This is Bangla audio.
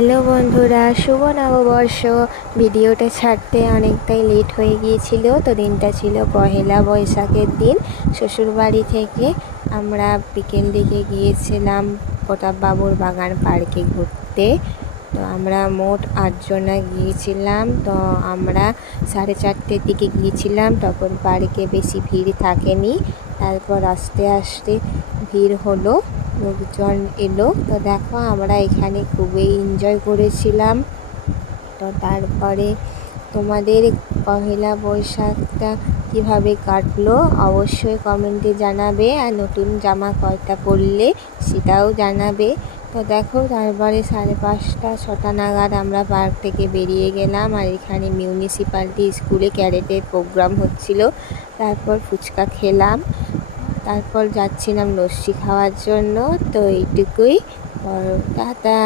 হ্যালো বন্ধুরা, শুভ নববর্ষ। ভিডিওটা ছাড়তে অনেকটাই লেট হয়ে গিয়েছিল। তো দিনটা ছিল পহেলা বৈশাখের দিন। শ্বশুরবাড়ি থেকে আমরা বিকেল দিকে গিয়েছিলাম প্রতাপবাবুর বাগান পার্কে ঘুরতে। তো আমরা মোট 8 জনা গিয়েছিলাম। তো আমরা 4:30 দিকে গিয়েছিলাম, তখন পার্কে বেশি ভিড় থাকেনি। তারপর আস্তে আস্তে ভিড় হলো, লোকজন এলো। তো দেখো আমরা এখানে খুবই এনজয় করেছিলাম। তো তারপরে তোমাদের পহেলা বৈশাখটা কিভাবে কাটলো অবশ্যই কমেন্টে জানাবে, আর নতুন জামা কয়টা পরলে সেটাও জানাবে। তো দেখো তারপরে 5:30-6টা নাগাদ আমরা পার্ক থেকে বেরিয়ে গেলাম, আর এখানে মিউনিসিপ্যালিটি স্কুলে ক্যারেটের প্রোগ্রাম হচ্ছিল। তারপর ফুচকা খেলাম, তারপর যাচ্ছিলাম লস্যি খাওয়ার জন্য। তো এইটুকুই, টাটা।